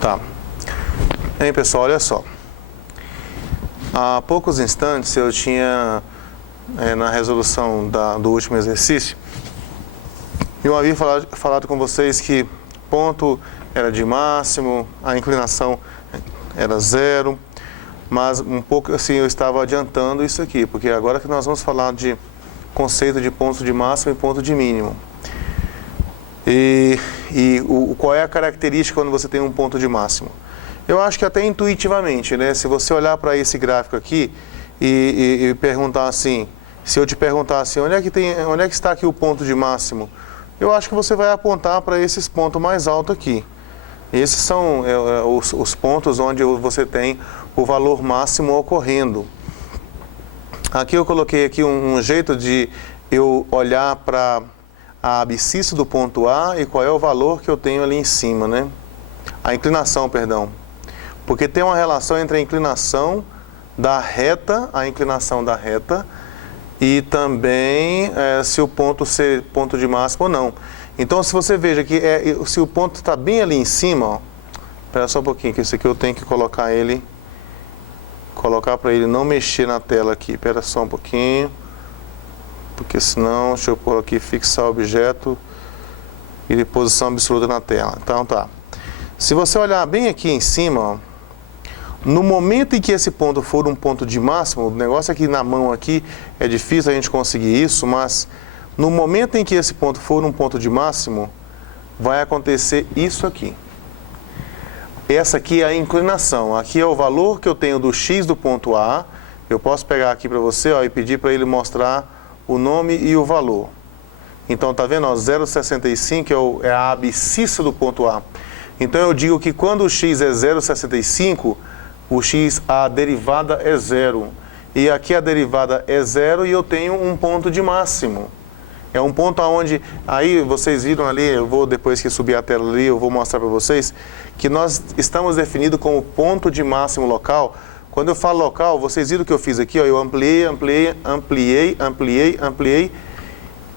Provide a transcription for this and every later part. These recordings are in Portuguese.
Tá. Bem, pessoal, olha só. Há poucos instantes eu tinha, na resolução do último exercício, eu havia falado com vocês que ponto era de máximo, a inclinação era 0, mas um pouco assim eu estava adiantando isso aqui, porque agora que nós vamos falar de conceito de ponto de máximo e ponto de mínimo. Qual é a característica quando você tem um ponto de máximo? Eu acho que até intuitivamente, né? Se você olhar para esse gráfico aqui e perguntar assim, se eu te perguntar assim, onde é que está aqui o ponto de máximo? Eu acho que você vai apontar para esses pontos mais altos aqui. Esses são os pontos onde você tem o valor máximo ocorrendo. Aqui eu coloquei aqui um jeito de eu olhar para a abscissa do ponto A e qual é o valor que eu tenho ali em cima, né? A inclinação, perdão. Porque tem uma relação entre a inclinação da reta e também se o ponto ser ponto de máximo ou não. Então, se você veja que se o ponto está bem ali em cima, ó, espera só um pouquinho, que esse aqui eu tenho que colocar para ele não mexer na tela aqui. Espera só um pouquinho, porque senão, deixa eu pôr aqui, fixar objeto e de posição absoluta na tela. Então tá. Se você olhar bem aqui em cima, ó, no momento em que esse ponto for um ponto de máximo, o negócio aqui na mão aqui é difícil a gente conseguir isso, mas no momento em que esse ponto for um ponto de máximo, vai acontecer isso aqui. Essa aqui é a inclinação. Aqui é o valor que eu tenho do x do ponto A. Eu posso pegar aqui para você, ó, e pedir para ele mostrar o nome e o valor. Então, tá vendo? 0,65 é a abscissa do ponto A. Então, eu digo que quando o x é 0,65, o x, a derivada é 0. E aqui a derivada é 0 e eu tenho um ponto de máximo. É um ponto onde, aí vocês viram ali, eu vou, depois que subir a tela ali, eu vou mostrar para vocês, que nós estamos definidos como ponto de máximo local. Quando eu falo local, vocês viram o que eu fiz aqui, ó, eu ampliei,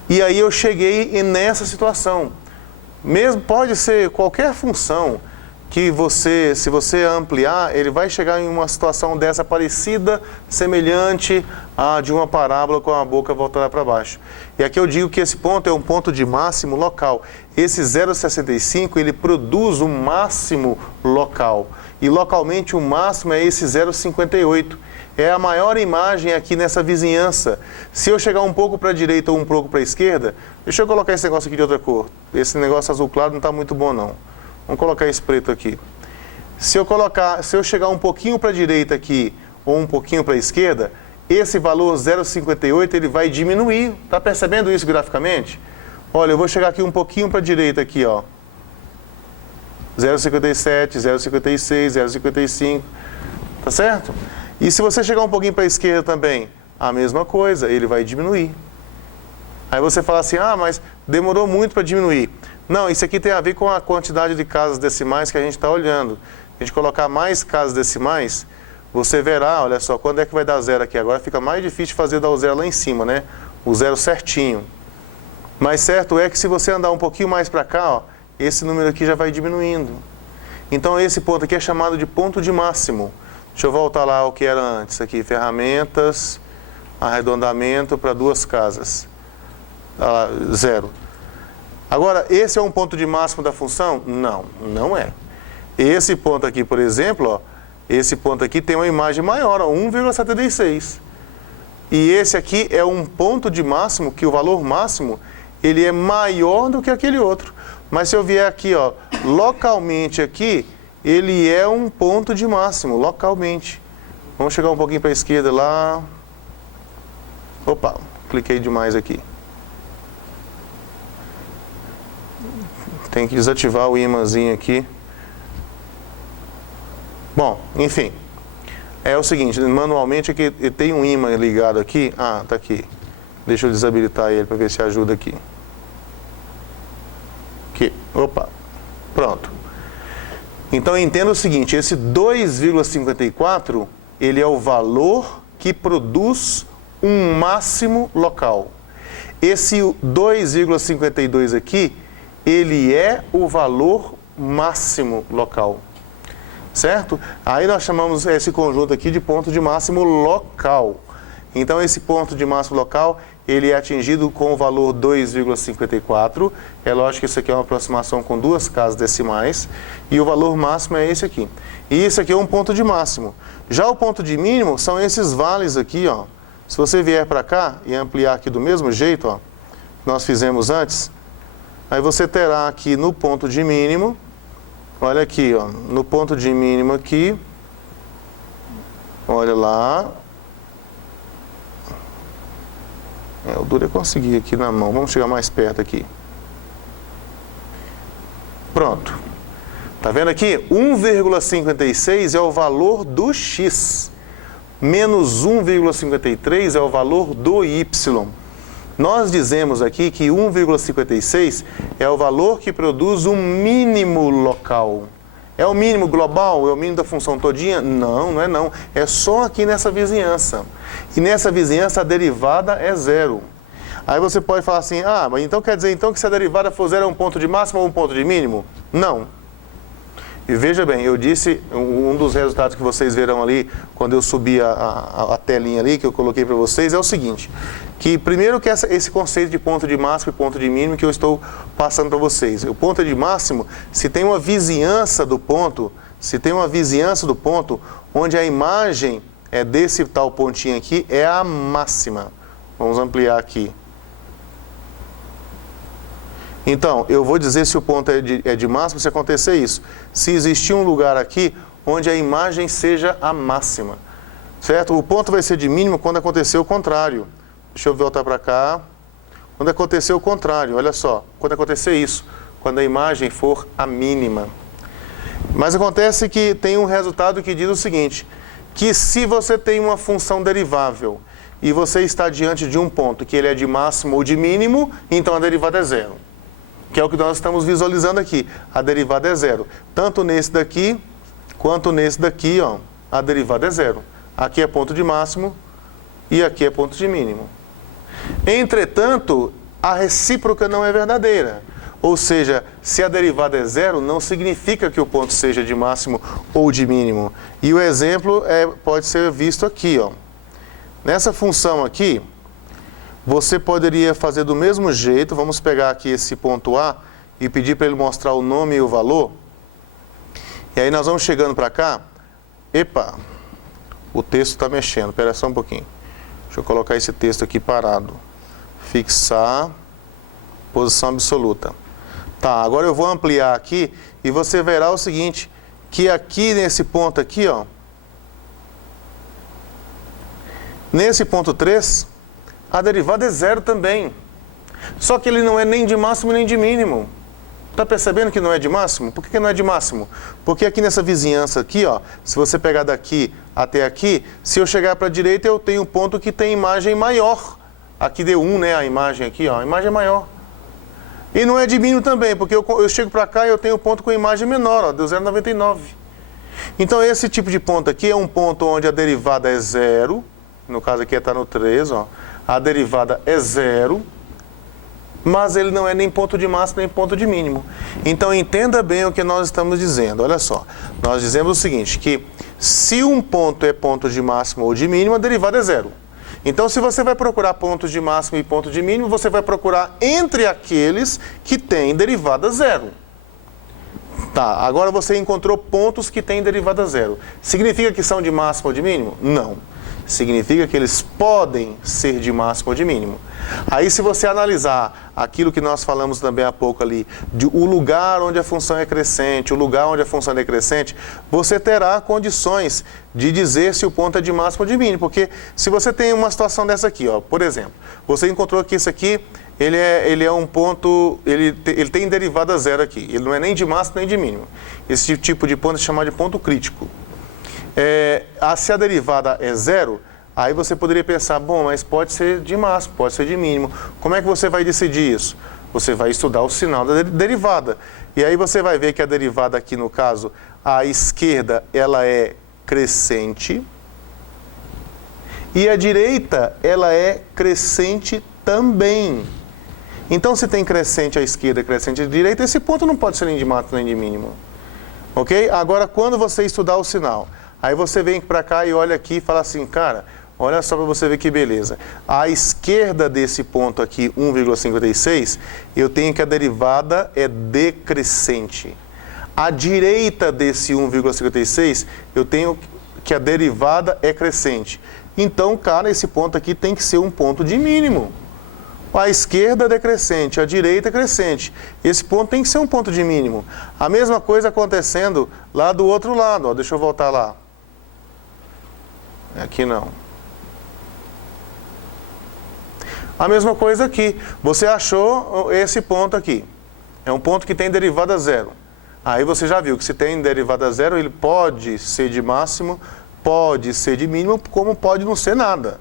e aí eu cheguei nessa situação. Mesmo pode ser qualquer função que você, se você ampliar, ele vai chegar em uma situação dessa parecida, semelhante a de uma parábola com a boca voltada para baixo. E aqui eu digo que esse ponto é um ponto de máximo local. Esse 0,65, ele produz um máximo local. E localmente o máximo é esse 0,58. É a maior imagem aqui nessa vizinhança. Se eu chegar um pouco para a direita ou um pouco para a esquerda, deixa eu colocar esse negócio aqui de outra cor. Esse negócio azul claro não está muito bom não. Vamos colocar esse preto aqui. Se eu chegar um pouquinho para a direita aqui ou um pouquinho para a esquerda, esse valor 0,58 ele vai diminuir. Está percebendo isso graficamente? Olha, eu vou chegar aqui um pouquinho para a direita aqui, ó. 0,57, 0,56, 0,55. Tá certo? E se você chegar um pouquinho para a esquerda também, a mesma coisa, ele vai diminuir. Aí você fala assim, mas demorou muito para diminuir. Não, isso aqui tem a ver com a quantidade de casas decimais que a gente está olhando. A gente colocar mais casas decimais, você verá, olha só, quando é que vai dar zero aqui? Agora fica mais difícil fazer dar o zero lá em cima, né? O zero certinho. Mas certo é que se você andar um pouquinho mais para cá, ó, esse número aqui já vai diminuindo. Então esse ponto aqui é chamado de ponto de máximo. Deixa eu voltar lá ao que era antes aqui, ferramentas, arredondamento para duas casas. Zero. Agora, esse é um ponto de máximo da função? Não, não é. Esse ponto aqui, por exemplo, ó, esse ponto aqui tem uma imagem maior, 1,76. E esse aqui é um ponto de máximo, que o valor máximo, ele é maior do que aquele outro. Mas se eu vier aqui, ó, localmente aqui, ele é um ponto de máximo, localmente. Vamos chegar um pouquinho para a esquerda lá. Opa, cliquei demais aqui. Tem que desativar o imãzinho aqui. Bom, enfim. É o seguinte, manualmente aqui tem um imã ligado aqui. Tá aqui. Deixa eu desabilitar ele para ver se ajuda aqui. Aqui. Opa. Pronto. Então entenda o seguinte, esse 2,54, ele é o valor que produz um máximo local. Esse 2,52 aqui, ele é o valor máximo local. certo? Aí nós chamamos esse conjunto aqui de ponto de máximo local. Então esse ponto de máximo local, ele é atingido com o valor 2,54. É lógico que isso aqui é uma aproximação com duas casas decimais. E o valor máximo é esse aqui. E isso aqui é um ponto de máximo. Já o ponto de mínimo são esses vales aqui, ó. Se você vier para cá e ampliar aqui do mesmo jeito, ó, que nós fizemos antes, aí você terá aqui no ponto de mínimo, olha aqui, ó, no ponto de mínimo aqui, olha lá. O duro é conseguir aqui na mão. Vamos chegar mais perto aqui. Pronto. Tá vendo aqui? 1,56 é o valor do x. Menos 1,53 é o valor do y. Nós dizemos aqui que 1,56 é o valor que produz um mínimo local. É o mínimo global? É o mínimo da função todinha? Não, não é não. É só aqui nessa vizinhança. E nessa vizinhança a derivada é zero. Aí você pode falar assim, mas então quer dizer então que se a derivada for zero é um ponto de máximo ou um ponto de mínimo? Não. E veja bem, eu disse, um dos resultados que vocês verão ali, quando eu subi a telinha ali, que eu coloquei para vocês, é o seguinte, que primeiro que esse conceito de ponto de máximo e ponto de mínimo que eu estou passando para vocês. O ponto de máximo, se tem uma vizinhança do ponto, onde a imagem é desse tal pontinho aqui, é a máxima. Vamos ampliar aqui. Então, eu vou dizer se o ponto é de máximo se acontecer isso. Se existir um lugar aqui onde a imagem seja a máxima. Certo? O ponto vai ser de mínimo quando acontecer o contrário. Deixa eu voltar para cá. Quando acontecer o contrário, olha só. Quando acontecer isso, quando a imagem for a mínima. Mas acontece que tem um resultado que diz o seguinte, que se você tem uma função derivável e você está diante de um ponto que ele é de máximo ou de mínimo, então a derivada é zero. Que é o que nós estamos visualizando aqui. A derivada é zero. Tanto nesse daqui, quanto nesse daqui, ó, a derivada é zero. Aqui é ponto de máximo e aqui é ponto de mínimo. Entretanto, a recíproca não é verdadeira. Ou seja, se a derivada é zero, não significa que o ponto seja de máximo ou de mínimo. E o exemplo pode ser visto aqui, ó. Nessa função aqui, você poderia fazer do mesmo jeito, vamos pegar aqui esse ponto A e pedir para ele mostrar o nome e o valor. E aí nós vamos chegando para cá. Epa, o texto está mexendo, espera só um pouquinho. Deixa eu colocar esse texto aqui parado. Fixar, posição absoluta. Tá, agora eu vou ampliar aqui e você verá o seguinte, que aqui nesse ponto aqui, ó, nesse ponto 3, a derivada é zero também. Só que ele não é nem de máximo nem de mínimo. Está percebendo que não é de máximo? Por que não é de máximo? Porque aqui nessa vizinhança aqui, ó, se você pegar daqui até aqui, se eu chegar para a direita eu tenho um ponto que tem imagem maior. Aqui deu 1, né, a imagem aqui, ó, a imagem é maior. E não é de mínimo também, porque eu chego para cá e eu tenho um ponto com imagem menor, ó, deu 0,99. Então esse tipo de ponto aqui é um ponto onde a derivada é zero, no caso aqui está no 3, ó. A derivada é zero, mas ele não é nem ponto de máximo nem ponto de mínimo. Então entenda bem o que nós estamos dizendo. Olha só, nós dizemos o seguinte, que se um ponto é ponto de máximo ou de mínimo, a derivada é zero. Então se você vai procurar pontos de máximo e ponto de mínimo, você vai procurar entre aqueles que têm derivada zero. Tá, agora você encontrou pontos que têm derivada zero. Significa que são de máximo ou de mínimo? Não. Significa que eles podem ser de máximo ou de mínimo. Aí se você analisar aquilo que nós falamos também há pouco ali, de o lugar onde a função é crescente, o lugar onde a função é decrescente, você terá condições de dizer se o ponto é de máximo ou de mínimo. Porque se você tem uma situação dessa aqui, ó, por exemplo, você encontrou que isso aqui, ele é um ponto, ele tem derivada zero aqui, ele não é nem de máximo nem de mínimo. Esse tipo de ponto é chamado de ponto crítico. Se a derivada é zero, aí você poderia pensar, bom, mas pode ser de máximo, pode ser de mínimo. Como é que você vai decidir isso? Você vai estudar o sinal da derivada. E aí você vai ver que a derivada aqui, no caso, à esquerda, ela é crescente. E à direita, ela é crescente também. Então, se tem crescente à esquerda e crescente à direita, esse ponto não pode ser nem de máximo nem de mínimo. Ok? Agora, quando você estudar o sinal, aí você vem para cá e olha aqui e fala assim, cara, olha só para você ver que beleza. À esquerda desse ponto aqui, 1,56, eu tenho que a derivada é decrescente. À direita desse 1,56, eu tenho que a derivada é crescente. Então, cara, esse ponto aqui tem que ser um ponto de mínimo. A esquerda é decrescente, a direita é crescente. Esse ponto tem que ser um ponto de mínimo. A mesma coisa acontecendo lá do outro lado. Ó, deixa eu voltar lá. Aqui não. A mesma coisa aqui. Você achou esse ponto aqui. É um ponto que tem derivada zero. Aí você já viu que se tem derivada zero, ele pode ser de máximo, pode ser de mínimo, como pode não ser nada.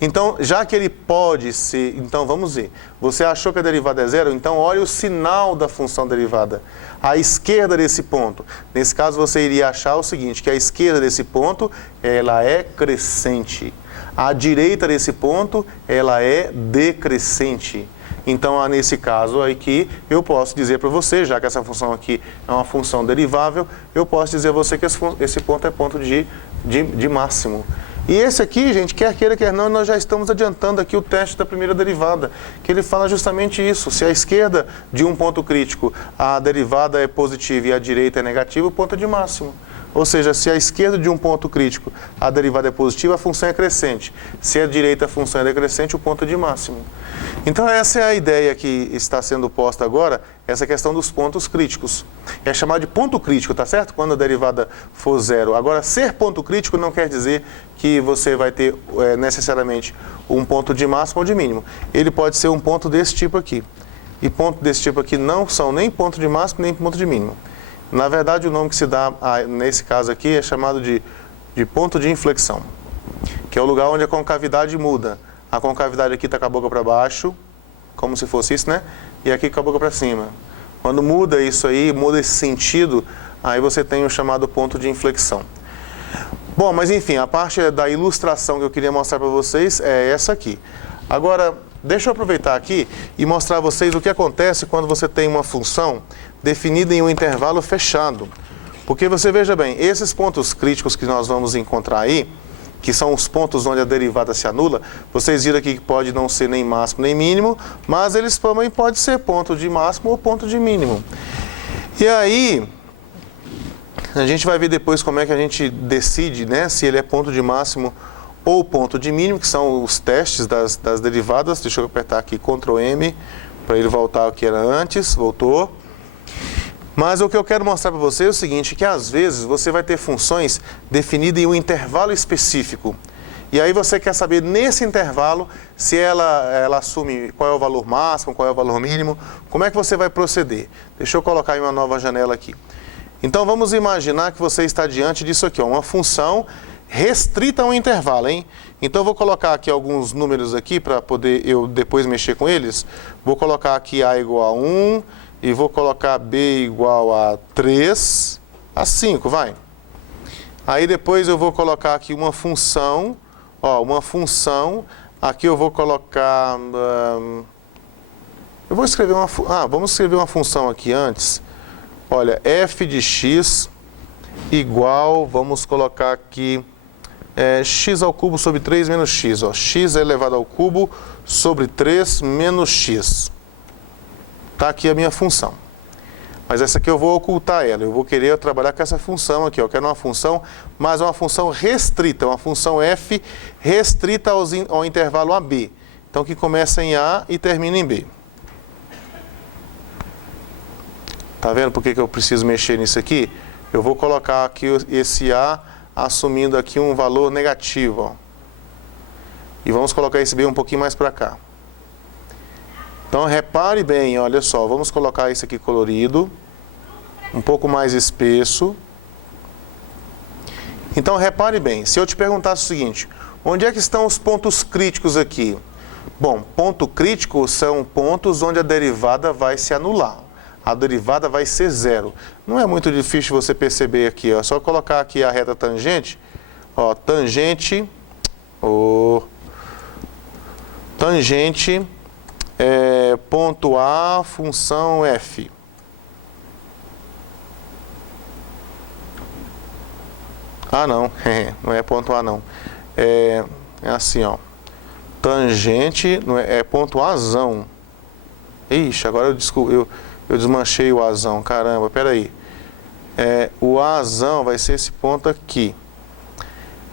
Então, já que ele pode ser, então vamos ver. Você achou que a derivada é zero? Então, olha o sinal da função derivada. À esquerda desse ponto. Nesse caso, você iria achar o seguinte, que a esquerda desse ponto, ela é crescente. À direita desse ponto, ela é decrescente. Então, nesse caso aqui, eu posso dizer para você, já que essa função aqui é uma função derivável, eu posso dizer a você que esse ponto é ponto de máximo. E esse aqui, gente, quer queira, quer não, nós já estamos adiantando aqui o teste da primeira derivada, que ele fala justamente isso. Se à esquerda de um ponto crítico a derivada é positiva e a direita é negativa, o ponto é de máximo. Ou seja, se à esquerda de um ponto crítico a derivada é positiva, a função é crescente. Se à direita a função é decrescente, o ponto é de máximo. Então essa é a ideia que está sendo posta agora, essa questão dos pontos críticos. É chamado de ponto crítico, tá certo? Quando a derivada for zero. Agora, ser ponto crítico não quer dizer que você vai ter necessariamente um ponto de máximo ou de mínimo. Ele pode ser um ponto desse tipo aqui. E ponto desse tipo aqui não são nem ponto de máximo nem ponto de mínimo. Na verdade, o nome que se dá nesse caso aqui é chamado de ponto de inflexão, que é o lugar onde a concavidade muda. A concavidade aqui está com a boca para baixo, como se fosse isso, né? E aqui com a boca para cima. Quando muda isso aí, muda esse sentido, aí você tem o chamado ponto de inflexão. Bom, mas enfim, a parte da ilustração que eu queria mostrar para vocês é essa aqui. Agora, deixa eu aproveitar aqui e mostrar a vocês o que acontece quando você tem uma função definida em um intervalo fechado. Porque você veja bem, esses pontos críticos que nós vamos encontrar aí, que são os pontos onde a derivada se anula, vocês viram aqui que pode não ser nem máximo nem mínimo, mas eles também podem ser ponto de máximo ou ponto de mínimo. E aí, a gente vai ver depois como é que a gente decide, né, se ele é ponto de máximo ou ponto de mínimo, que são os testes das derivadas. Deixa eu apertar aqui Ctrl M, para ele voltar ao que era antes, voltou. Mas o que eu quero mostrar para você é o seguinte, que às vezes você vai ter funções definidas em um intervalo específico. E aí você quer saber nesse intervalo se ela assume qual é o valor máximo, qual é o valor mínimo, como é que você vai proceder. Deixa eu colocar em uma nova janela aqui. Então vamos imaginar que você está diante disso aqui, ó, uma função restrita a um intervalo, hein? Então eu vou colocar aqui alguns números aqui para poder eu depois mexer com eles. Vou colocar aqui A igual a 1 e vou colocar B igual a 3, a 5, vai. Aí depois eu vou colocar aqui uma função, ó, aqui eu vou colocar, eu vou escrever vamos escrever uma função aqui antes. Olha, f de x igual, vamos colocar aqui, x ao cubo sobre 3 menos x. Ó, x elevado ao cubo sobre 3 menos x. Está aqui a minha função. Mas essa aqui eu vou ocultar ela. Eu vou querer trabalhar com essa função aqui. Ó. Eu quero uma função, mas uma função restrita. Uma função f restrita ao intervalo AB. Então, que começa em A e termina em B. Tá vendo por que eu preciso mexer nisso aqui? Eu vou colocar aqui esse A assumindo aqui um valor negativo. Ó. E vamos colocar esse B um pouquinho mais para cá. Então, repare bem, olha só, vamos colocar isso aqui colorido, um pouco mais espesso. Então, repare bem, se eu te perguntasse o seguinte, onde é que estão os pontos críticos aqui? Bom, ponto crítico são pontos onde a derivada vai se anular. A derivada vai ser zero. Não é muito difícil você perceber aqui, ó. É só colocar aqui a reta tangente, ó, tangente, ponto A, função f. Ah, não, não é ponto A, não. É assim, ó. Tangente, não é ponto Azão. Ixi, agora eu desmanchei o Azão, caramba, peraí. O Azão vai ser esse ponto aqui.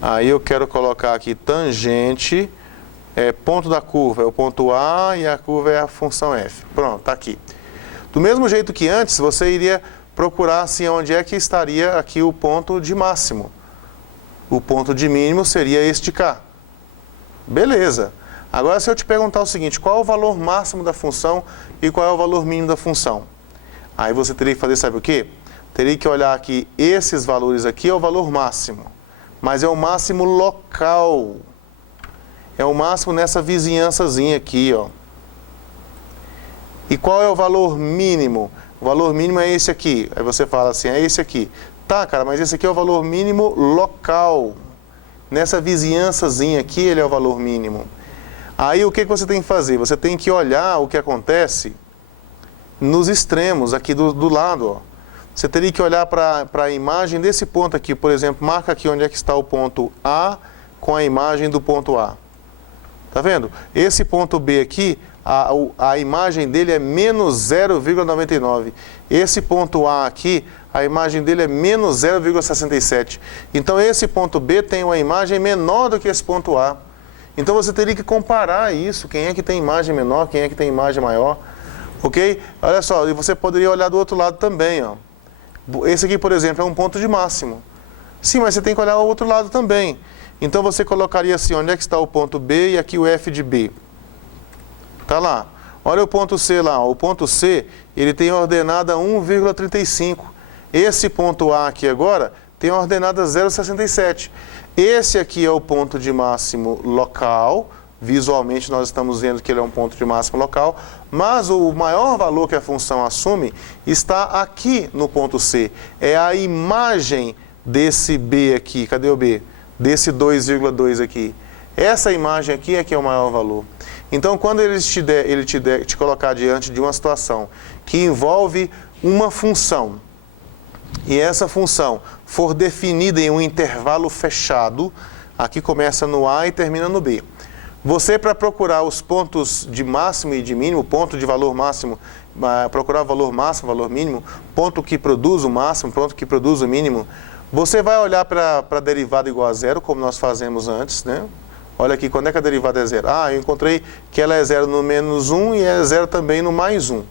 Aí eu quero colocar aqui tangente, ponto da curva é o ponto A e a curva é a função f. Pronto, tá aqui. Do mesmo jeito que antes, você iria procurar assim, onde é que estaria aqui o ponto de máximo. O ponto de mínimo seria este K. Beleza. Agora, se eu te perguntar o seguinte, qual é o valor máximo da função e qual é o valor mínimo da função? Aí você teria que fazer, sabe o quê? Teria que olhar aqui, esses valores aqui é o valor máximo, mas é o máximo local. É o máximo nessa vizinhançazinha aqui, ó. E qual é o valor mínimo? O valor mínimo é esse aqui. Aí você fala assim, é esse aqui. Tá, cara, mas esse aqui é o valor mínimo local. Nessa vizinhançazinha aqui, ele é o valor mínimo. Aí o que você tem que fazer? Você tem que olhar o que acontece nos extremos aqui do lado, ó. Você teria que olhar para a imagem desse ponto aqui. Por exemplo, marca aqui onde é que está o ponto A com a imagem do ponto A. Tá vendo? Esse ponto B aqui, a imagem dele é menos 0,99. Esse ponto A aqui, a imagem dele é menos 0,67. Então esse ponto B tem uma imagem menor do que esse ponto A. Então você teria que comparar isso, quem é que tem imagem menor, quem é que tem imagem maior, ok? Olha só, e você poderia olhar do outro lado também, ó. Esse aqui, por exemplo, é um ponto de máximo. Sim, mas você tem que olhar o outro lado também. Então você colocaria assim, onde é que está o ponto B e aqui o f de B. Tá lá. Olha o ponto C lá, ó. O ponto C, ele tem a ordenada 1,35. Esse ponto A aqui agora tem a ordenada 0,67. Esse aqui é o ponto de máximo local, visualmente nós estamos vendo que ele é um ponto de máximo local, mas o maior valor que a função assume está aqui no ponto C. É a imagem desse B aqui, cadê o B? Desse 2,2 aqui. Essa imagem aqui é que é o maior valor. Então, quando ele te colocar diante de uma situação que envolve uma função, e essa função for definida em um intervalo fechado, aqui começa no A e termina no B. Você, para procurar os pontos de máximo e de mínimo, ponto de valor máximo, procurar o valor máximo, valor mínimo, ponto que produz o máximo, ponto que produz o mínimo, você vai olhar para a derivada igual a zero, como nós fazemos antes, né? Olha aqui, quando é que a derivada é zero? Ah, eu encontrei que ela é zero no menos 1 e é zero também no mais 1.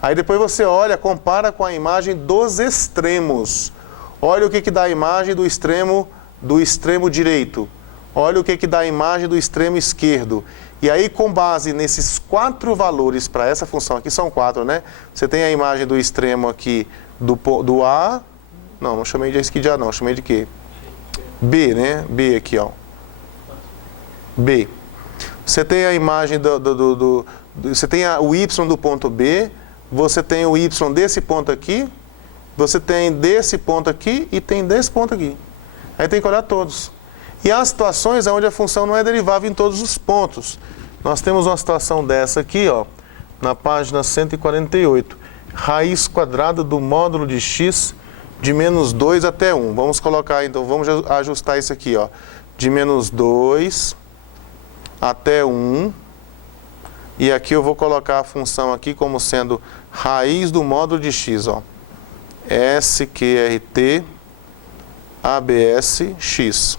Aí depois você olha, compara com a imagem dos extremos. Olha o que dá a imagem do extremo direito. Olha o que dá a imagem do extremo esquerdo. E aí, com base nesses 4 valores para essa função, aqui são 4, né? Você tem a imagem do extremo aqui do A. Não chamei de A não, chamei de quê? B, né? B aqui, ó. B. Você tem a imagem você tem o Y do ponto B, você tem o Y desse ponto aqui, você tem desse ponto aqui e tem desse ponto aqui. Aí tem que olhar todos. E há situações onde a função não é derivável em todos os pontos. Nós temos uma situação dessa aqui, ó, na página 148. Raiz quadrada do módulo de x de menos 2 até 1. Vamos colocar, então, vamos ajustar isso aqui, ó. De menos 2 até 1. E aqui eu vou colocar a função aqui como sendo raiz do módulo de x, ó. SQRT ABS x.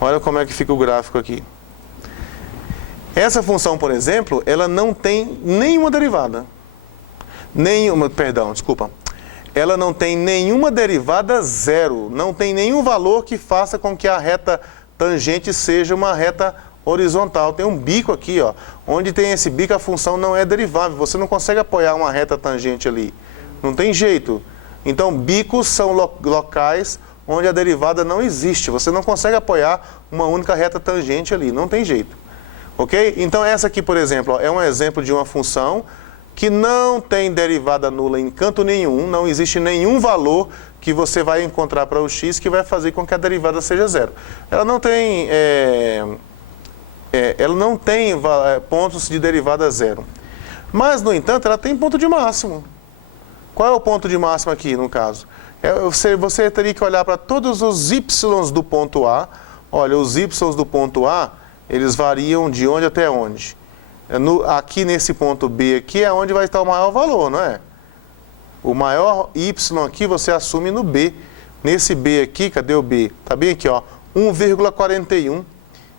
Olha como é que fica o gráfico aqui. Essa função, por exemplo, ela não tem nenhuma derivada. Ela não tem nenhuma derivada zero. Não tem nenhum valor que faça com que a reta tangente seja uma reta horizontal. Tem um bico aqui, ó. Onde tem esse bico, a função não é derivável. Você não consegue apoiar uma reta tangente ali. Não tem jeito. Então, bicos são locais onde a derivada não existe. Você não consegue apoiar uma única reta tangente ali. Não tem jeito. Ok? Então, essa aqui, por exemplo, ó, é um exemplo de uma função que não tem derivada nula em canto nenhum. Não existe nenhum valor que você vai encontrar para o x que vai fazer com que a derivada seja zero. Ela não tem... ela não tem pontos de derivada zero. Mas, no entanto, ela tem ponto de máximo. Qual é o ponto de máximo aqui, no caso? Você teria que olhar para todos os y do ponto A. Olha, os y do ponto A, eles variam de onde até onde? Aqui nesse ponto B aqui é onde vai estar o maior valor, não é? O maior y aqui você assume no B. Nesse B aqui, cadê o B? Está bem aqui, ó, 1,41.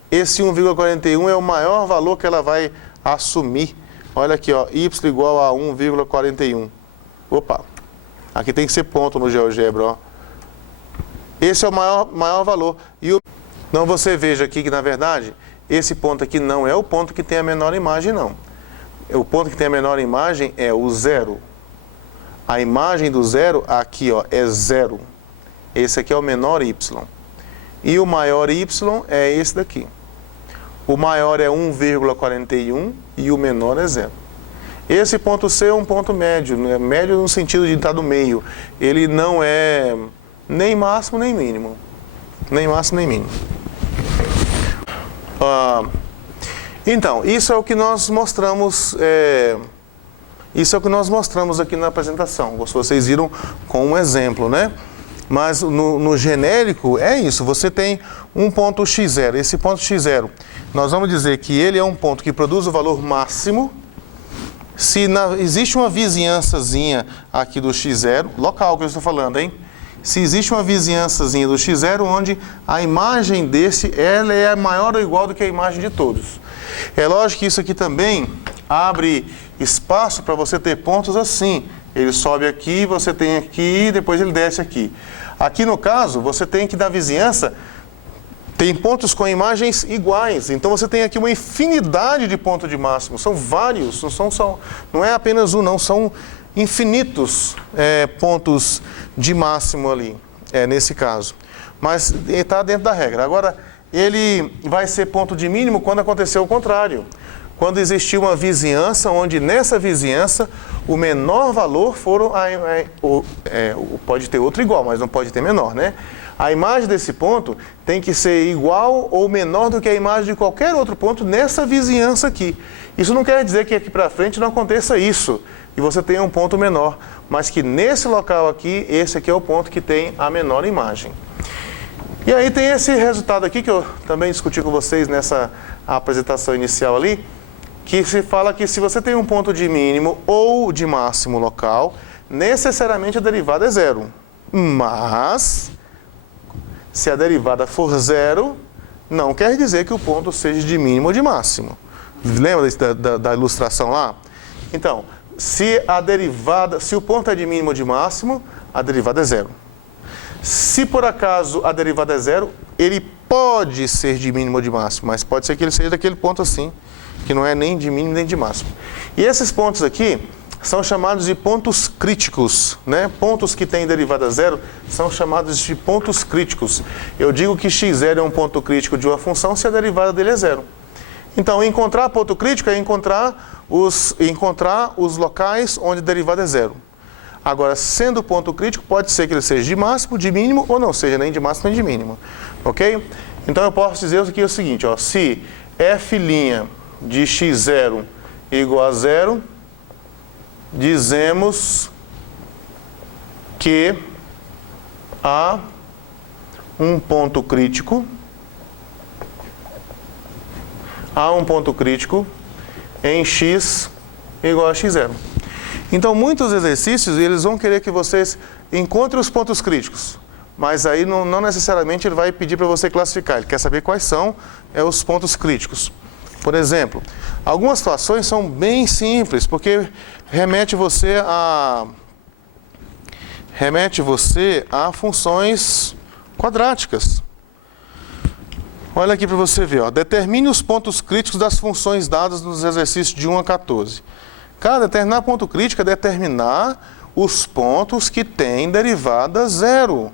Esse 1,41 é o maior valor que ela vai assumir. Olha aqui, ó, y igual a 1,41. Opa, aqui tem que ser ponto no GeoGebra, ó. Esse é o maior valor. Então você veja aqui que, na verdade, esse ponto aqui não é o ponto que tem a menor imagem, não. O ponto que tem a menor imagem é o zero. A imagem do zero aqui, ó, é zero. Esse aqui é o menor y. E o maior y é esse daqui. O maior é 1,41 e o menor é zero. Esse ponto C é um ponto médio, né? Médio no sentido de estar no meio. Ele não é nem máximo nem mínimo. Nem máximo nem mínimo. Então, isso é o que nós mostramos. Isso é o que nós mostramos aqui na apresentação. Vocês viram com um exemplo, né? Mas no genérico é isso. Você tem um ponto x0. Esse ponto x0, nós vamos dizer que ele é um ponto que produz o valor máximo. Se existe uma vizinhançazinha aqui do x0, local que eu estou falando, hein? Se existe uma vizinhançazinha do x0 onde a imagem desse ela é maior ou igual do que a imagem de todos. É lógico que isso aqui também abre espaço para você ter pontos assim. Ele sobe aqui, você tem aqui, depois ele desce aqui. Aqui no caso, você tem que na vizinhança, tem pontos com imagens iguais. Então você tem aqui uma infinidade de pontos de máximo. São vários, não é apenas um, não. São infinitos pontos de máximo ali, nesse caso. Mas está dentro da regra. Agora, ele vai ser ponto de mínimo quando acontecer o contrário. Quando existir uma vizinhança, onde nessa vizinhança o menor valor pode ter outro igual, mas não pode ter menor, né? A imagem desse ponto tem que ser igual ou menor do que a imagem de qualquer outro ponto nessa vizinhança aqui. Isso não quer dizer que aqui para frente não aconteça isso e você tenha um ponto menor, mas que nesse local aqui, esse aqui é o ponto que tem a menor imagem. E aí tem esse resultado aqui que eu também discuti com vocês nessa apresentação inicial ali, que se fala que se você tem um ponto de mínimo ou de máximo local, necessariamente a derivada é zero. Mas, se a derivada for zero, não quer dizer que o ponto seja de mínimo ou de máximo. Lembra da ilustração lá? Então, se o ponto é de mínimo ou de máximo, a derivada é zero. Se por acaso a derivada é zero, ele pode ser de mínimo ou de máximo, mas pode ser que ele seja daquele ponto assim, que não é nem de mínimo nem de máximo. E esses pontos aqui são chamados de pontos críticos, né? Pontos que têm derivada zero são chamados de pontos críticos. Eu digo que x0 é um ponto crítico de uma função se a derivada dele é zero. Então, encontrar ponto crítico é encontrar os locais onde a derivada é zero. Agora, sendo ponto crítico, pode ser que ele seja de máximo, de mínimo, ou não seja nem de máximo nem de mínimo. Ok? Então, eu posso dizer aqui o seguinte, ó, se f' de x0 igual a zero, dizemos que há um ponto crítico, em x igual a x0. Então, muitos exercícios, eles vão querer que vocês encontrem os pontos críticos, mas aí não necessariamente ele vai pedir para você classificar, ele quer saber quais são os pontos críticos. Por exemplo, algumas situações são bem simples, porque remete você a funções quadráticas. Olha aqui para você ver, ó. Determine os pontos críticos das funções dadas nos exercícios de 1 a 14. Cara, determinar ponto crítico é determinar os pontos que têm derivada zero.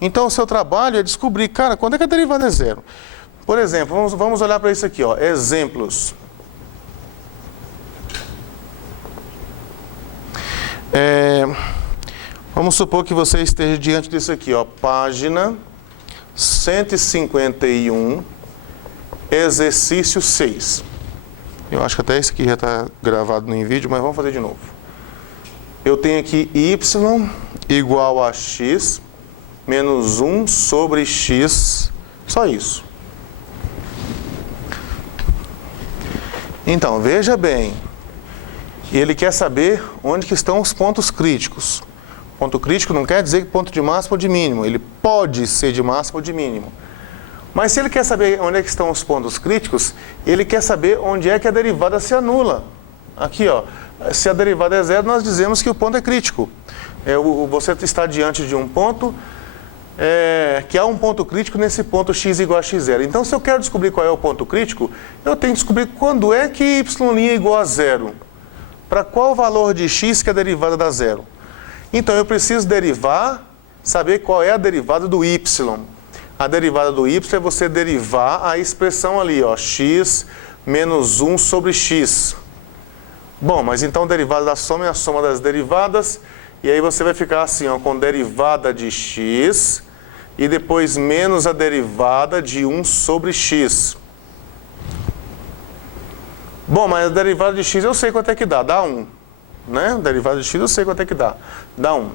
Então, o seu trabalho é descobrir, cara, quando é que a derivada é zero? Por exemplo, vamos olhar para isso aqui, ó, exemplos. Vamos supor que você esteja diante disso aqui, ó, página 151, exercício 6. Eu acho que até esse aqui já está gravado no vídeo, mas vamos fazer de novo. Eu tenho aqui y igual a x menos 1 sobre x, só isso. Então, veja bem, ele quer saber onde que estão os pontos críticos. Ponto crítico não quer dizer ponto de máximo ou de mínimo, ele pode ser de máximo ou de mínimo. Mas se ele quer saber onde é que estão os pontos críticos, ele quer saber onde é que a derivada se anula. Aqui, ó, se a derivada é zero, nós dizemos que o ponto é crítico. Você está diante de um ponto, que há um ponto crítico nesse ponto x igual a x0. Então, se eu quero descobrir qual é o ponto crítico, eu tenho que descobrir quando é que y' é igual a zero. Para qual valor de x que a derivada dá zero. Então, eu preciso derivar, saber qual é a derivada do y. A derivada do y é você derivar a expressão ali, ó, x menos 1 sobre x. Bom, mas então a derivada da soma é a soma das derivadas, e aí você vai ficar assim, ó, com derivada de x, e depois menos a derivada de 1 sobre x. Bom, mas a derivada de x eu sei quanto é que dá 1. Né? A derivada de x eu sei quanto é que dá 1.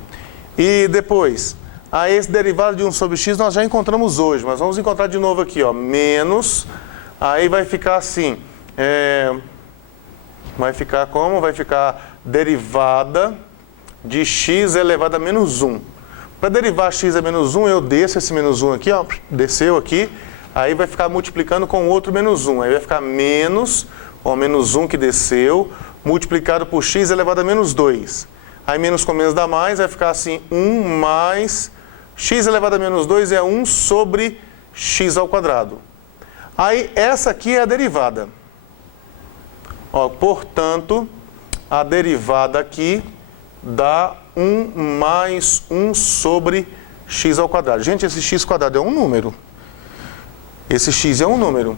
E depois, a esse derivado de 1 sobre x nós já encontramos hoje, mas vamos encontrar de novo aqui, ó, menos, aí vai ficar assim, vai ficar como? Vai ficar derivada de x elevado a menos 1. Para derivar x a menos 1, eu desço esse menos 1 aqui, ó, desceu aqui, aí vai ficar multiplicando com outro menos 1, aí vai ficar menos, ó, menos 1 que desceu, multiplicado por x elevado a menos 2. Aí menos com menos dá mais, vai ficar assim, 1 mais x elevado a menos 2 é 1 sobre x ao quadrado. Aí essa aqui é a derivada. Ó, portanto, a derivada aqui dá 1 mais 1 sobre x ao quadrado. Gente, esse x quadrado é um número. Esse x é um número.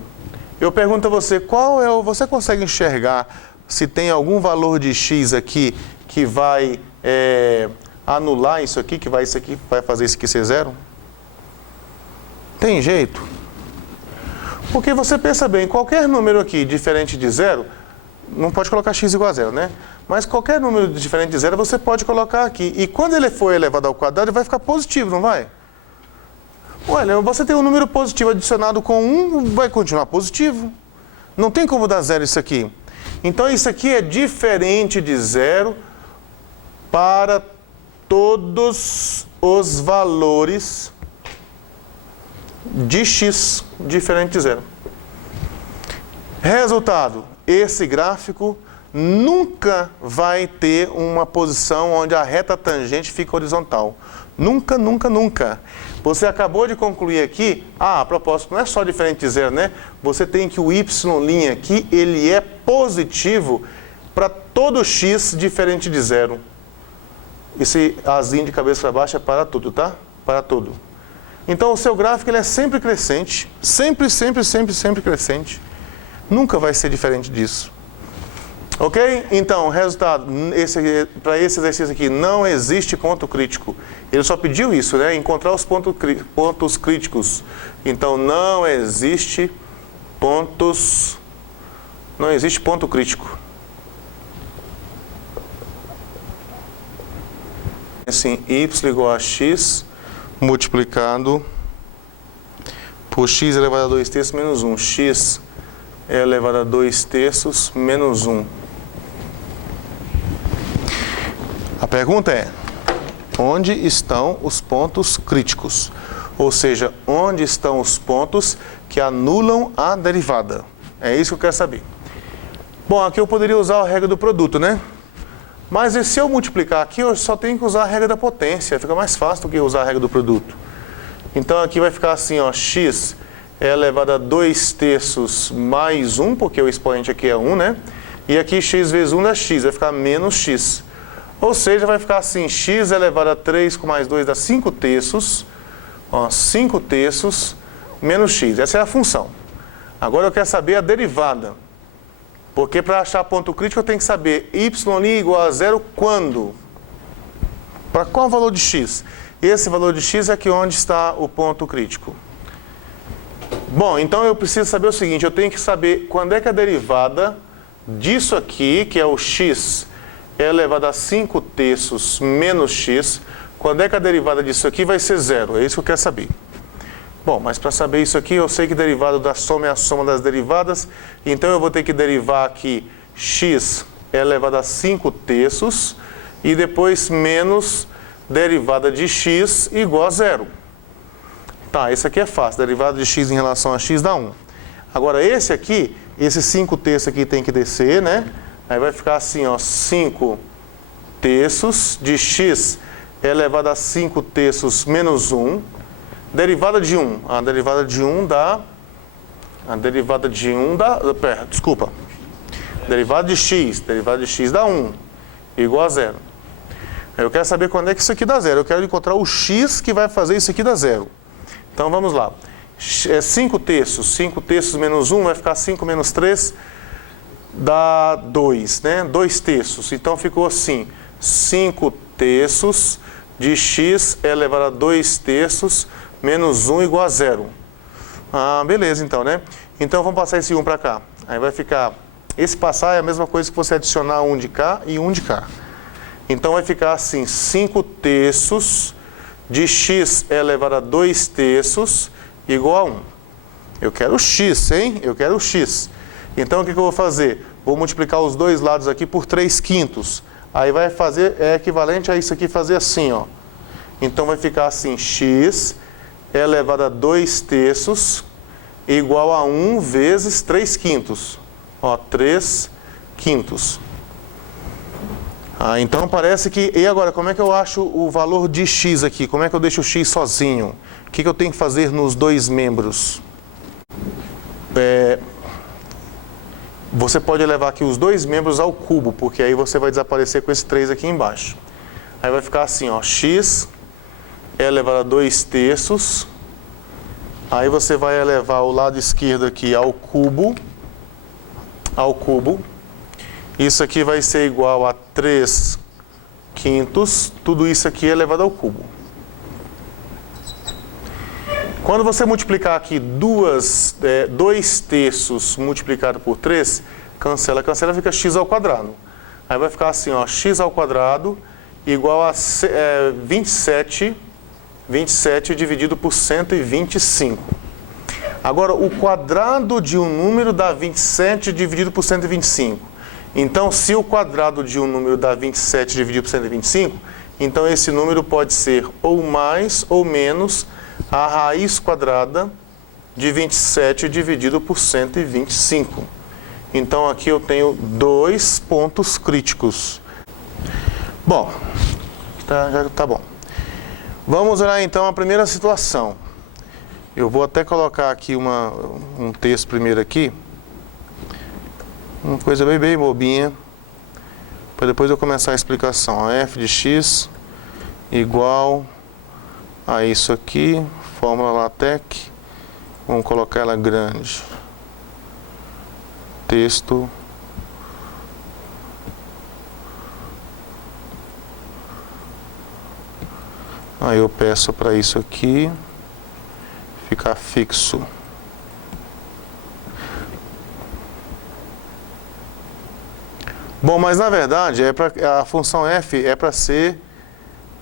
Eu pergunto a você, qual é você consegue enxergar se tem algum valor de x aqui que vai anular isso aqui, que vai fazer isso aqui ser zero? Tem jeito? Porque você pensa bem, qualquer número aqui diferente de zero, não pode colocar x igual a zero, né? Mas qualquer número diferente de zero você pode colocar aqui. E quando ele for elevado ao quadrado, ele vai ficar positivo, não vai? Olha, você tem um número positivo adicionado com 1, vai continuar positivo. Não tem como dar zero isso aqui. Então isso aqui é diferente de zero para todos os valores de x diferente de zero. Resultado, esse gráfico nunca vai ter uma posição onde a reta tangente fica horizontal. Nunca, nunca, nunca. Você acabou de concluir aqui, a propósito, não é só diferente de zero, né? Você tem que o y' aqui, ele é positivo para todo x diferente de zero. Esse azinho de cabeça para baixo é para tudo, tá? Para tudo. Então o seu gráfico ele é sempre crescente, sempre, sempre, sempre, sempre crescente. Nunca vai ser diferente disso. Ok? Então, resultado, para esse exercício aqui, não existe ponto crítico. Ele só pediu isso, né? Encontrar os pontos críticos. Então, não existe ponto crítico. Assim, y igual a x multiplicado por x elevado a 2 terços menos 1. X é elevado a 2 terços menos 1. A pergunta é, onde estão os pontos críticos? Ou seja, onde estão os pontos que anulam a derivada? É isso que eu quero saber. Bom, aqui eu poderia usar a regra do produto, né? Mas e se eu multiplicar aqui, eu só tenho que usar a regra da potência. Fica mais fácil do que usar a regra do produto. Então aqui vai ficar assim, ó, x é elevado a 2 terços mais 1, porque o expoente aqui é 1, né? E aqui x vezes 1 dá x, vai ficar menos x. Ou seja, vai ficar assim, x elevado a 3 com mais 2 dá 5 terços, ó, 5 terços menos x. Essa é a função. Agora eu quero saber a derivada. Porque para achar ponto crítico eu tenho que saber y' igual a zero quando? Para qual valor de x? Esse valor de x é aqui onde está o ponto crítico. Bom, então eu preciso saber o seguinte, eu tenho que saber quando é que a derivada disso aqui, que é o x, é elevado a 5 terços menos x, Quando é que a derivada disso aqui vai ser zero? É isso que eu quero saber. Bom, mas para saber isso aqui, eu sei que derivada da soma é a soma das derivadas. Então eu vou ter que derivar aqui x elevado a 5 terços e depois menos derivada de x igual a zero. Tá, esse aqui é fácil. Derivada de x em relação a x dá 1. Agora esse aqui, esse 5 terços aqui tem que descer, né? Aí vai ficar assim, ó, 5 terços de x elevado a 5 terços menos 1. Derivada de 1. A derivada de 1 dá... Derivada de x dá 1, igual a zero. Eu quero saber quando é que isso aqui dá zero. Eu quero encontrar o x que vai fazer isso aqui dar zero. Então vamos lá. 5 terços. 5 terços menos 1 vai ficar 5 menos 3, dá 2, né? 2 terços. Então ficou assim, 5 terços de x elevado a 2 terços menos 1 igual a zero. Ah, beleza então, né? Então vamos passar esse 1 para cá. Aí vai ficar... Esse passar é a mesma coisa que você adicionar 1 de cá e 1 de cá. Então vai ficar assim, 5 terços de x elevado a 2 terços igual a 1. Eu quero o x, hein? Eu quero o x. Então o que eu vou fazer? Vou multiplicar os dois lados aqui por 3 quintos. Aí vai fazer, é equivalente a isso aqui fazer assim, ó. Então vai ficar assim, x elevado a 2 terços igual a 1 vezes 3 quintos. Ó, 3 quintos. Então parece que... E agora, como é que eu acho o valor de x aqui? Como é que eu deixo o x sozinho? O que eu tenho que fazer nos dois membros? Você pode levar aqui os dois membros ao cubo, porque aí você vai desaparecer com esse 3 aqui embaixo. Aí vai ficar assim, ó, x elevado a 2 terços. Aí você vai elevar o lado esquerdo aqui ao cubo. Isso aqui vai ser igual a 3 quintos. Tudo isso aqui é elevado ao cubo. Quando você multiplicar aqui 2 terços multiplicado por 3, cancela, fica x ao quadrado. Aí vai ficar assim, ó, x ao quadrado igual a 27 dividido por 125. Agora, o quadrado de um número dá 27 dividido por 125. Então, se o quadrado de um número dá 27 dividido por 125, então esse número pode ser ou mais ou menos a raiz quadrada de 27 dividido por 125. Então, aqui eu tenho 2 pontos críticos. Bom, já tá bom. Vamos olhar então a primeira situação. Eu vou até colocar aqui um texto primeiro aqui. Uma coisa bem bobinha. Para depois eu começar a explicação. F de x igual a isso aqui. Fórmula LaTeX. Vamos colocar ela grande. Texto. Aí eu peço para isso aqui ficar fixo. Bom, mas na verdade a função f é para ser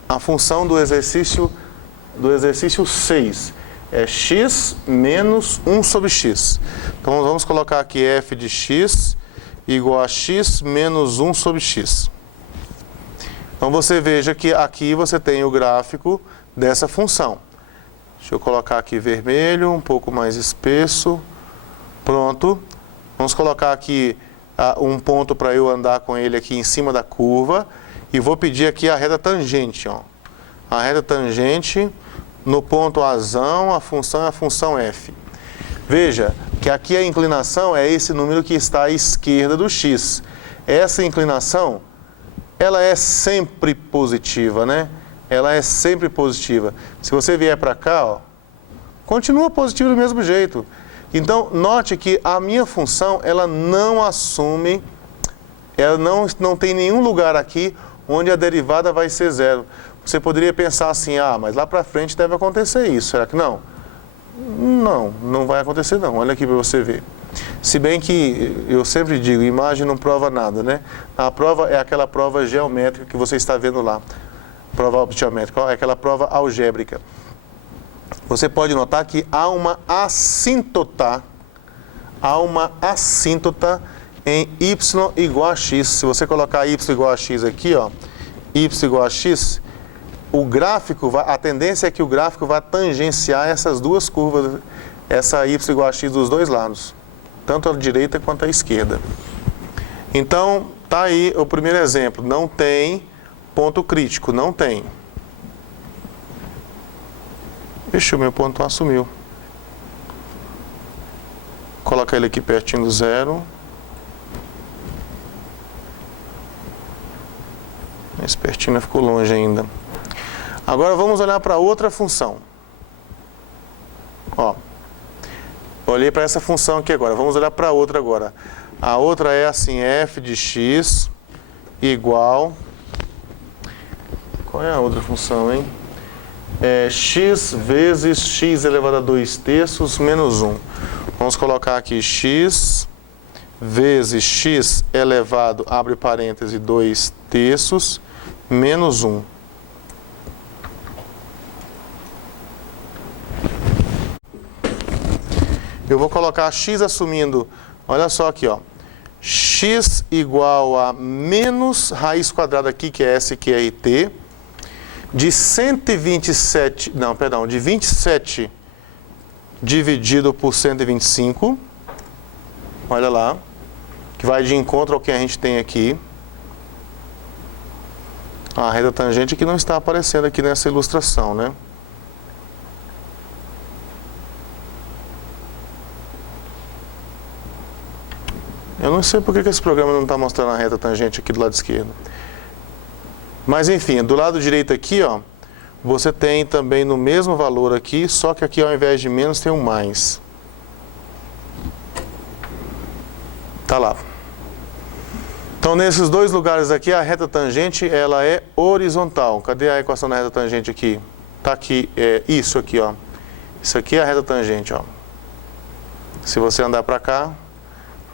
a função do exercício 6. É x menos 1 sobre x. Então vamos colocar aqui f de x igual a x menos 1 sobre x. Então você veja que aqui você tem o gráfico dessa função. Deixa eu colocar aqui vermelho, um pouco mais espesso. Pronto. Vamos colocar aqui um ponto para eu andar com ele aqui em cima da curva. E vou pedir aqui a reta tangente. Ó. A reta tangente, no ponto Azão, a função é a função f. Veja que aqui a inclinação é esse número que está à esquerda do x. Essa inclinação, ela é sempre positiva, né? Ela é sempre positiva. Se você vier para cá, ó, continua positivo do mesmo jeito. Então, note que a minha função, ela não assume, ela não tem nenhum lugar aqui onde a derivada vai ser zero. Você poderia pensar assim, mas lá para frente deve acontecer isso. Será que não? Não vai acontecer não. Olha aqui para você ver. Se bem que eu sempre digo, imagem não prova nada, né? A prova é aquela prova geométrica que você está vendo lá. prova optiométrica, é aquela prova algébrica. Você pode notar que há uma assíntota em y igual a x. Se você colocar y igual a x aqui, ó, y igual a x, a tendência é que o gráfico vai tangenciar essas duas curvas, essa y igual a x dos dois lados, tanto a direita quanto a esquerda. Então, tá aí o primeiro exemplo. Não tem ponto crítico, não tem. Ixi, o meu ponto assumiu. Coloca ele aqui pertinho do zero. Esse pertinho ficou longe ainda. Agora vamos olhar para outra função. Ó, olhei para essa função aqui agora. Vamos olhar para outra agora. A outra é assim, f de x igual... Qual é a outra função, hein? É x vezes x elevado a 2/3 menos 1. Vamos colocar aqui x vezes x elevado, abre parêntese, 2/3 menos 1. Eu vou colocar x assumindo, olha só aqui, ó, x igual a menos raiz quadrada aqui, que é S, que é IT, de 127, não, perdão, de 27 dividido por 125, olha lá, que vai de encontro ao que a gente tem aqui. A reta tangente que não está aparecendo aqui nessa ilustração, né? Eu não sei porque que esse programa não está mostrando a reta tangente aqui do lado esquerdo. Mas enfim, do lado direito aqui, ó, você tem também no mesmo valor aqui, só que aqui ao invés de menos tem um mais. Tá lá. Então nesses dois lugares aqui, a reta tangente, ela é horizontal. Cadê a equação da reta tangente aqui? Tá aqui, é isso aqui, ó. Isso aqui é a reta tangente, ó. Se você andar para cá,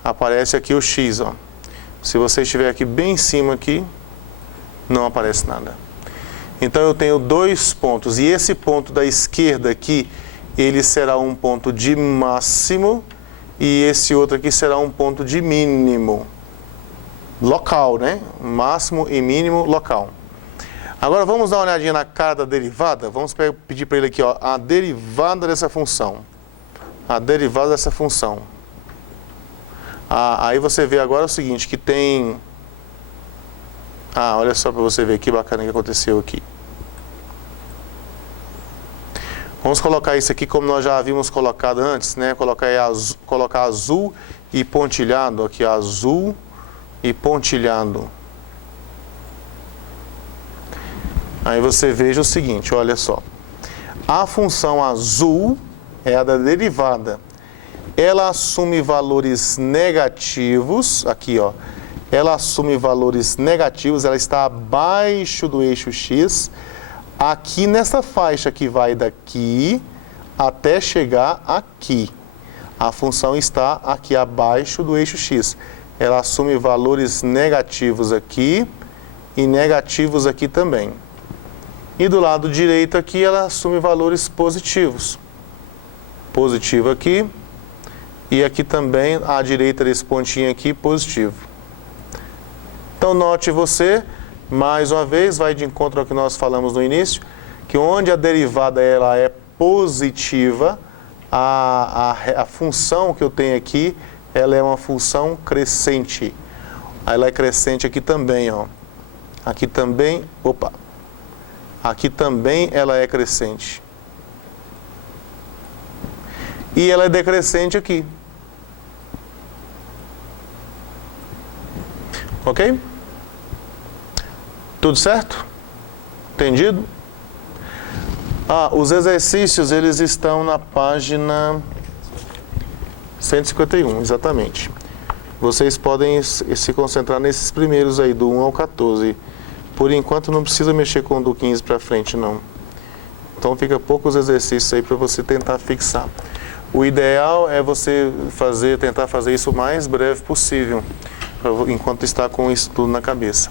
aparece aqui o x, ó. Se você estiver aqui bem em cima aqui, não aparece nada. Então eu tenho dois pontos, e esse ponto da esquerda aqui, ele será um ponto de máximo, e esse outro aqui será um ponto de mínimo. Local, né? Máximo e mínimo local. Agora vamos dar uma olhadinha na cara da derivada. Vamos pedir para ele aqui, ó, a derivada dessa função. A derivada dessa função. Aí você vê agora o seguinte, que tem... olha só para você ver que bacana que aconteceu aqui. Vamos colocar isso aqui como nós já havíamos colocado antes, né? Colocar azul e pontilhado aqui, azul e pontilhado. Aí você veja o seguinte, olha só. A função azul é a da derivada. Ela assume valores negativos, aqui ó, ela assume valores negativos, ela está abaixo do eixo x, aqui nessa faixa que vai daqui até chegar aqui. A função está aqui abaixo do eixo x. Ela assume valores negativos aqui e negativos aqui também. E do lado direito aqui ela assume valores positivos. Positivo aqui. E aqui também, à direita desse pontinho aqui, positivo. Então, note você, mais uma vez, vai de encontro ao que nós falamos no início, que onde a derivada ela é positiva, a função que eu tenho aqui, ela é uma função crescente. Ela é crescente aqui também, ó. Aqui também, opa. Aqui também ela é crescente. E ela é decrescente aqui. Ok? Tudo certo? Entendido? Os exercícios, eles estão na página 151, exatamente. Vocês podem se concentrar nesses primeiros aí, do 1 ao 14. Por enquanto não precisa mexer com o do 15 para frente, não. Então fica poucos exercícios aí para você tentar fixar. O ideal é você tentar fazer isso o mais breve possível, enquanto está com isso tudo na cabeça.